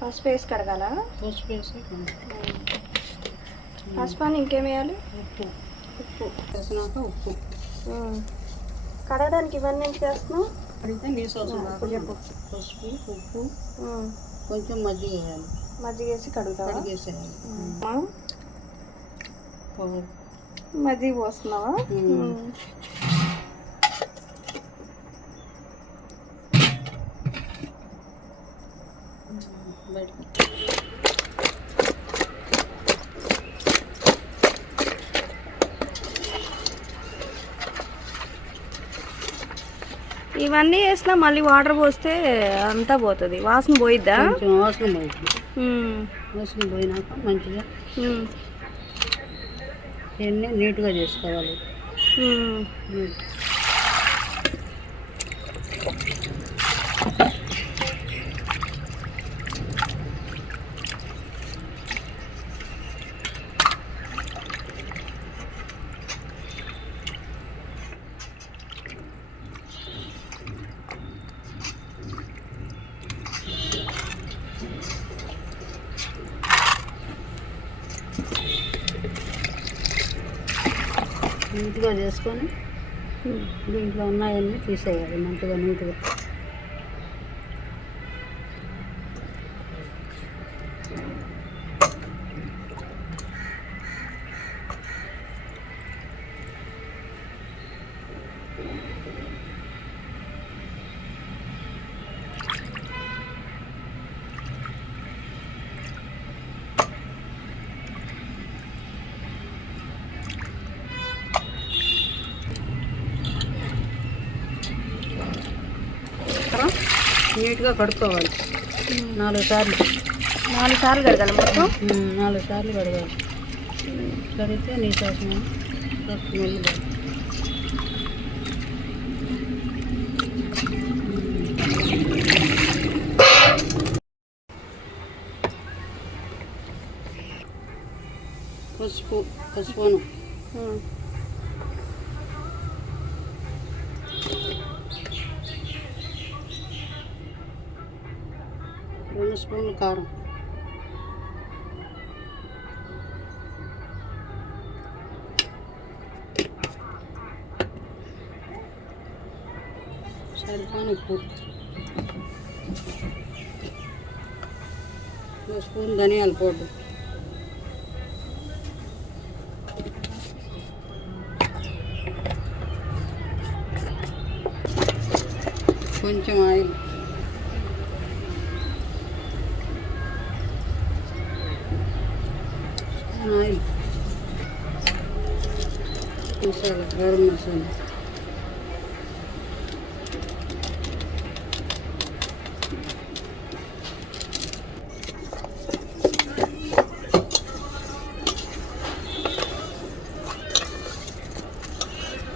పసుపు వేసి కడగాలా? పసుపు వేసి పసుపు అని ఇంకేం వేయాలి? ఉప్పు వేసినాక ఉప్పు. కడగడానికి ఇవన్నీ ఎంత చేస్తున్నావు? కడిగితే నీ సోసం చెప్పు. పసుపు, ఉప్పు, కొంచెం మజ్జిగ వేయాలి. మజ్జిగ వేసి కడిగేసేయాలి. మజ్జిగ పోస్తున్నావా? ఇవన్నీ వేసినా మళ్ళీ వాటర్ పోస్తే అంతా పోతుంది, వాసన పోయిద్దా? వాసన పోయిద్ది. వాసన పోయినాక మంచిగా ఇవన్నీ నీట్గా చేసుకోవాలి. నీట్గా చేసుకొని దీంట్లో ఉన్నాయన్నీ తీసేయాలి మంచిగా నీట్గా. నీట్గా కడుక్కోవాలి 4 సార్లు. 4 సార్లు కడగాలి మొత్తం? 4 సార్లు కడగాలి. కడిగితే నీ కోసం స్మెల్ పసుపును 2 స్పూన్లు కారం, సరిపోని ఉప్పు, 1 స్పూన్ ధనియాల పౌడర్, కొంచెం ఆయిల్, మసాలా, గరం మసాలా,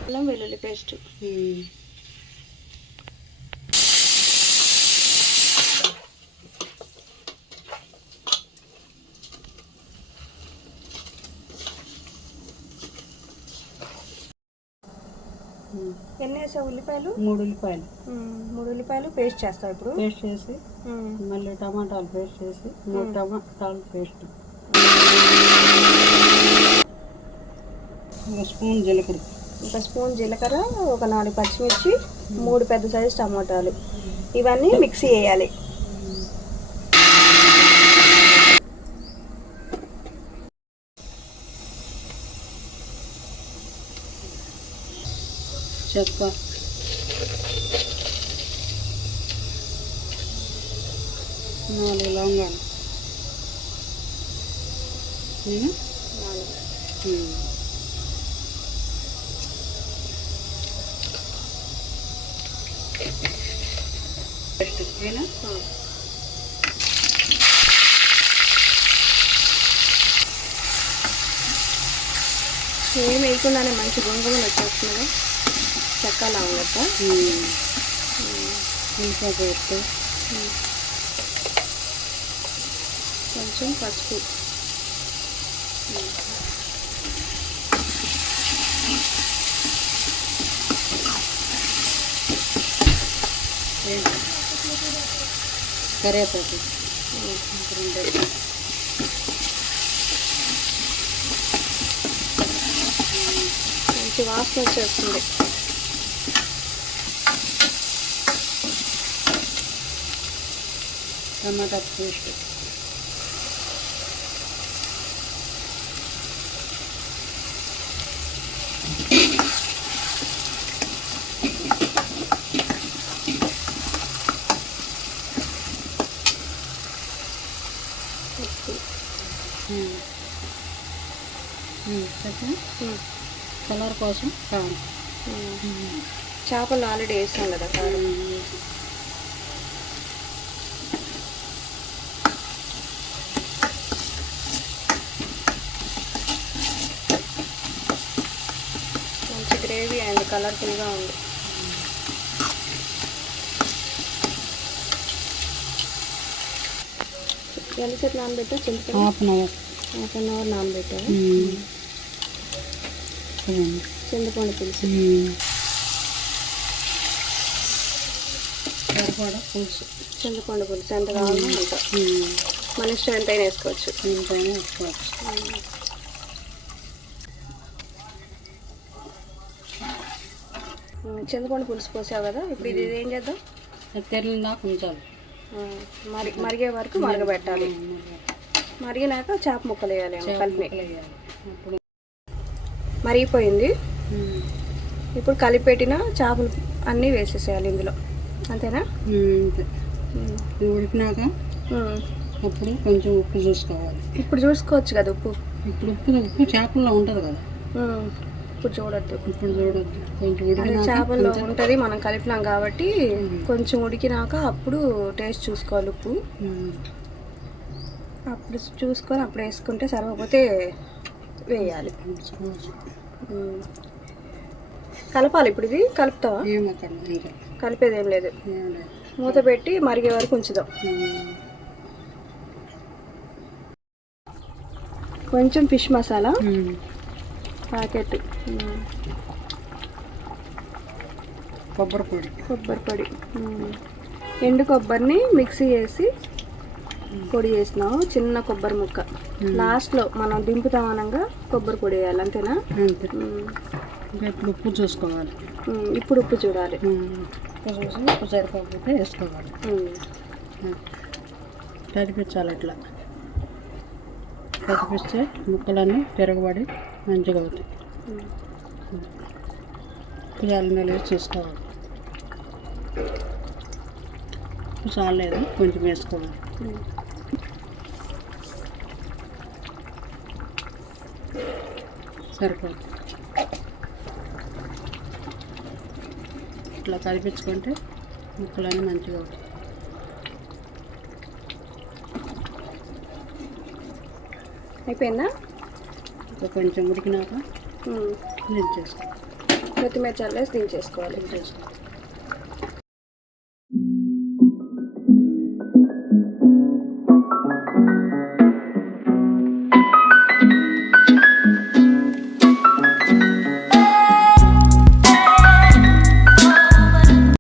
అల్లం వెల్లుల్లి పేస్ట్. ఎన్ని వేసావు ఉల్లిపాయలు? 3 ఉల్లిపాయలు. 3 ఉల్లిపాయలు పేస్ట్ చేస్తావు ఇప్పుడు? పేస్ట్ చేసి మళ్ళీ టమాటాలు పేస్ట్ చేసి 3 టమాటాలు పేస్ట్, 1 స్పూన్ జీలకర్ర, 1 స్పూన్ జీలకర్ర, ఒక 4 పచ్చిమిర్చి, 3 పెద్ద సైజు టమాటాలు, ఇవన్నీ మిక్సీ వేయాలి. చెక్క, 4 లవంగాలు, 4 ఏం వేయకుండానే మంచి గుంగులు వచ్చేస్తున్నాయి. చెక్క లవంగ, ఇంకా పెట్టి కొంచెం పసుపు, కరివేపాకు, మంచి వాసన వచ్చేస్తుంది. టమాటా పేస్ట్, కలర్ కోసం కారం. చేపలు ఆల్రెడీ వేసాం కదా కారం. మంచి గ్రేవీ అండ్ కలర్ఫుల్గా ఉంది. ఎంతసేపు నానబెట్టా? చింతపండు హాఫ్ అన్ అవర్ నానబెట్టారు. చింతపండు పులుసు, సరిపడా పులుసు. చింతపండు పులుసు ఎంత కావాలో అంత మన ఇష్టం ఎంతైనా వేసుకోవచ్చు. ఎంతైనా వేసుకోవచ్చు. చింతపండు పులుసు పోసావు కదా, ఇప్పుడు ఇది ఏం చేద్దాం? తెరలిందాక ఉంచాలి. మరిగే వరకు మరగబెట్టాలి. మరిగినాక చేప ముక్కలు వేయాలి కలిపి. మరిగిపోయింది. ఇప్పుడు కలిపెట్టిన చేపలు అన్నీ వేసేసేయాలి ఇందులో, అంతేనా? ఉడికినాక అప్పుడు కొంచెం ఉప్పు చూసుకోవాలి. ఇప్పుడు చూసుకోవచ్చు కదా ఉప్పు. ఇప్పుడు ఉప్పు చేపల్లో ఉంటుంది కదా, ఇప్పుడు చూడొద్దు. ఇప్పుడు చూడొద్దు. కొంచెం ఉడికినాక చేపల్లో ఉంటుంది, మనం కలిపినాం కాబట్టి కొంచెం ఉడికినాక అప్పుడు టేస్ట్ చూసుకోవాలి ఉప్పు. అప్పుడు చూసుకొని అప్పుడు వేసుకుంటే సరిపోతే వేయాలి. కలపాలి. ఇప్పుడు ఇది కలుపుతావా? కలిపేది ఏం లేదు. మూత పెట్టి మరిగే వరకు ఉంచుదాం. కొంచెం ఫిష్ మసాలా ప్యాకెట్, కొబ్బరి పొడి, ఎండు కొబ్బరిని మిక్సీ చేసి పొడి చేసినాము. చిన్న కొబ్బరి ముక్క లాస్ట్లో మనం దింపుతాం అనగా కొబ్బరి పొడి వేయాలి, అంతేనా? ఇప్పుడు ఉప్పు చూసుకోవాలి. ఇప్పుడు ఉప్పు చూడాలి. ఉప్పు సరిపోకపోతే వేసుకోవాలి. కదిపించాలి. ఇట్లా కదిపిస్తే ముక్కలన్నీ తిరగబడి మంచిగా అవుతాయి. ఉప్పు వేసి చూసుకోవాలి. ఉప్పు చాలేదు, కొంచెం వేసుకోవాలి. సరిపోతుంది. ఇట్లా కదిపించుకుంటే ముక్కలన్నీ మంచిగా అవుతాయి. అయిపోయిందా? ఇంకా కొంచెం ఉడికినాక దించేసుకోవాలి. కొత్తిమీర చల్లేసి దించేసుకోవాలి.